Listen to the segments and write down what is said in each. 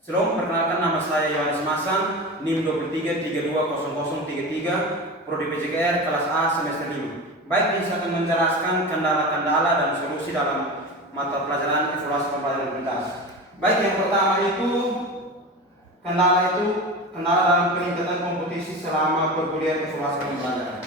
Shalom, perkenalkan nama saya Yohanes Masan, NIM 23320033, Prodi PJKR kelas A semester 5. Baik, ini saya akan menjelaskan kendala-kendala dan solusi dalam mata pelajaran evaluasi pembelajaran tuntas. Baik, yang pertama itu kendala dalam peningkatan kompetisi selama perkuliahan evaluasi pembelajaran.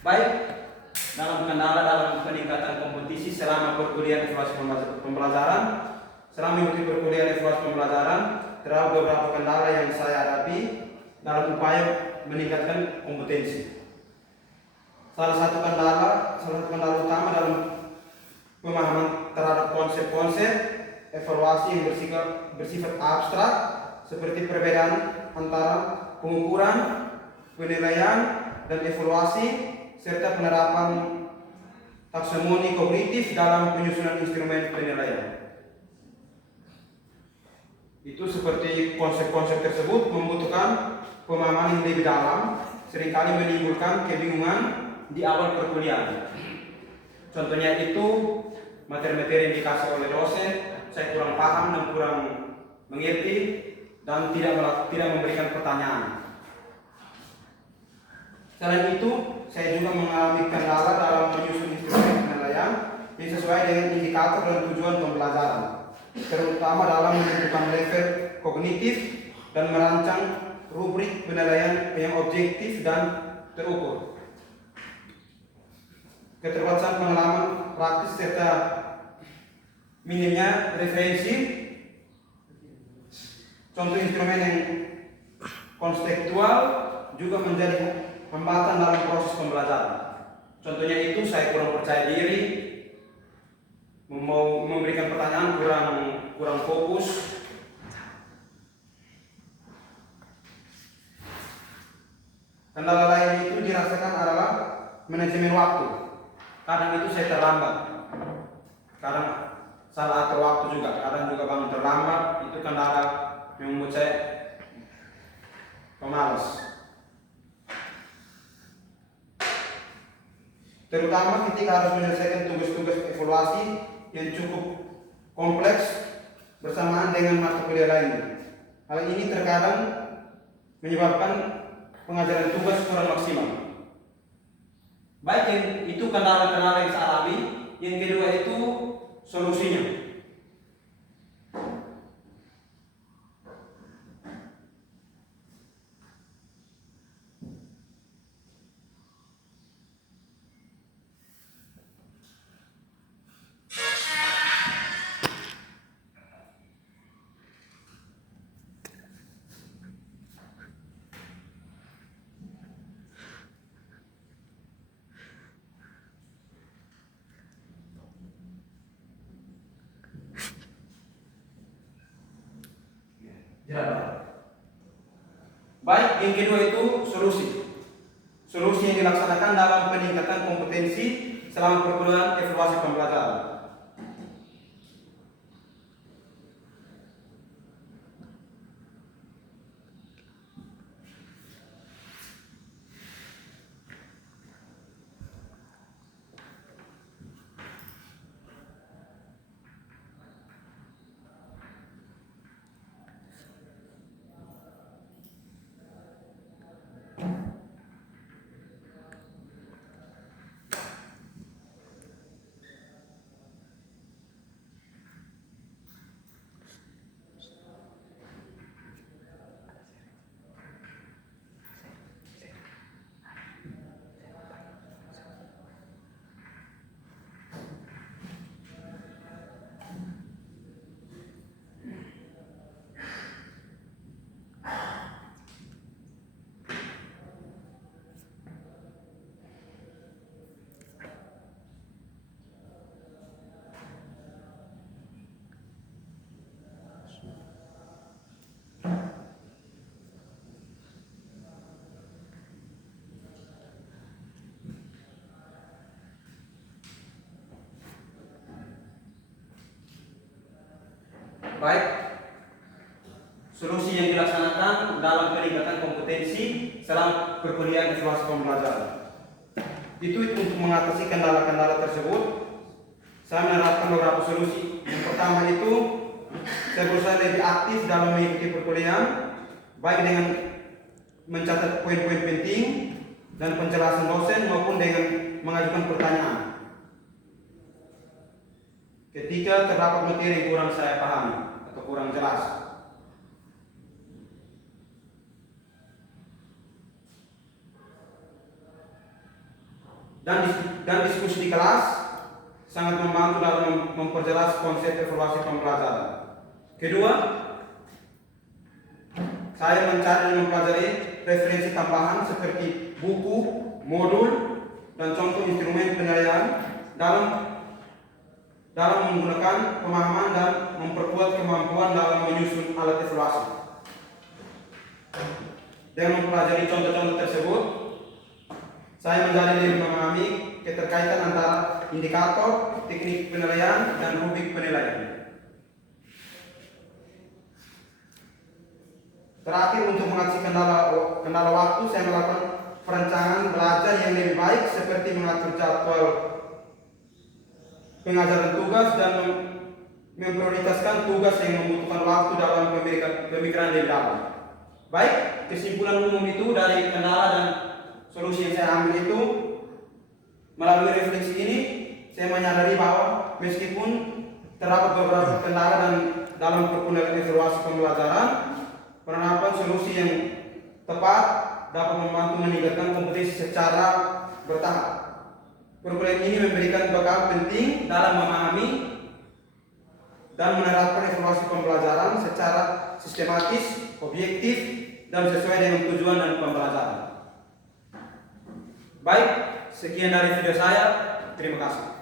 Baik, dalam kendala dalam peningkatan kompetisi selama perkuliahan evaluasi pembelajaran, selama mengikuti perkuliahan evaluasi pembelajaran, terdapat beberapa kendala yang saya hadapi dalam upaya meningkatkan kompetensi. Salah satu kendala utama dalam pemahaman terhadap konsep-konsep evaluasi yang bersifat abstrak, seperti perbedaan antara pengukuran, penilaian, dan evaluasi, serta penerapan taksonomi kognitif dalam penyusunan instrumen penilaian. Itu seperti konsep-konsep tersebut membutuhkan pemahaman yang lebih dalam, seringkali menimbulkan kebingungan di awal perkuliahan. Contohnya itu materi-materi yang dikasih oleh dosen, saya kurang paham dan kurang mengerti dan tidak memberikan pertanyaan. Selain itu, saya juga mengalami kendala dalam menyusun instrumen penilaian yang sesuai dengan indikator dan tujuan pembelajaran, terutama dalam menentukan level kognitif dan merancang rubrik penilaian yang objektif dan terukur. Keterbatasan pengalaman praktis serta minimnya referensi contoh instrumen yang konseptual juga menjadi hambatan dalam proses pembelajaran. Contohnya itu saya kurang percaya diri, mau memberikan pertanyaan kurang fokus. Kendala lain itu dirasakan adalah manajemen waktu. Kadang itu saya terlambat, kadang salah atur waktu juga, kadang juga bangun terlambat. Itu kendala yang membuat saya pemalas. Terutama ketika harus menyelesaikan tugas-tugas evaluasi yang cukup kompleks bersamaan dengan mata kuliah lainnya. Hal ini terkadang menyebabkan pengajaran tugas kurang maksimal. Baik, itu kendala-kendala yang saya alami. Yang kedua itu solusinya. Baik, yang kedua itu solusi. solusi yang dilaksanakan dalam peningkatan kompetensi selama perkuliahan evaluasi pembelajaran. Baik, solusi yang dilaksanakan dalam peningkatan kompetensi selama perkuliahan evaluasi pembelajaran. Itu untuk mengatasi kendala-kendala tersebut, saya menerapkan beberapa solusi. Yang pertama itu, saya berusaha lebih aktif dalam mengikuti perkuliahan, baik dengan mencatat poin-poin penting dan penjelasan dosen maupun dengan mengajukan pertanyaan ketika terdapat materi yang kurang saya pahami atau kurang jelas. Dan diskusi di kelas sangat membantu dalam memperjelas konsep evaluasi pembelajaran. Kedua, saya mencari dan mempelajari referensi tambahan seperti buku, modul, dan contoh instrumen penilaian dalam menggunakan pemahaman dan memperkuat kemampuan dalam menyusun alat evaluasi. Dengan mempelajari contoh-contoh tersebut, saya menjadi lebih memahami keterkaitan antara indikator, teknik penilaian, dan rubrik penilaian. Terakhir, untuk mengatasi kendala waktu, saya melakukan perencanaan belajar yang lebih baik seperti mengatur jadwal pengajaran tugas dan memprioritaskan tugas yang membutuhkan waktu dalam pemikiran lebih dalam. Baik, kesimpulan umum itu dari kendala dan solusi yang saya ambil itu, melalui refleksi ini saya menyadari bahwa meskipun terdapat beberapa kendala dan dalam perkuliahan evaluasi pembelajaran, penerapan solusi yang tepat dapat membantu meningkatkan kompetensi secara bertahap. Perkuliahan ini memberikan bekal penting dalam memahami dan menerapkan evaluasi pembelajaran secara sistematis, objektif, dan sesuai dengan tujuan dan pembelajaran. Baik, sekian dari video saya. Terima kasih.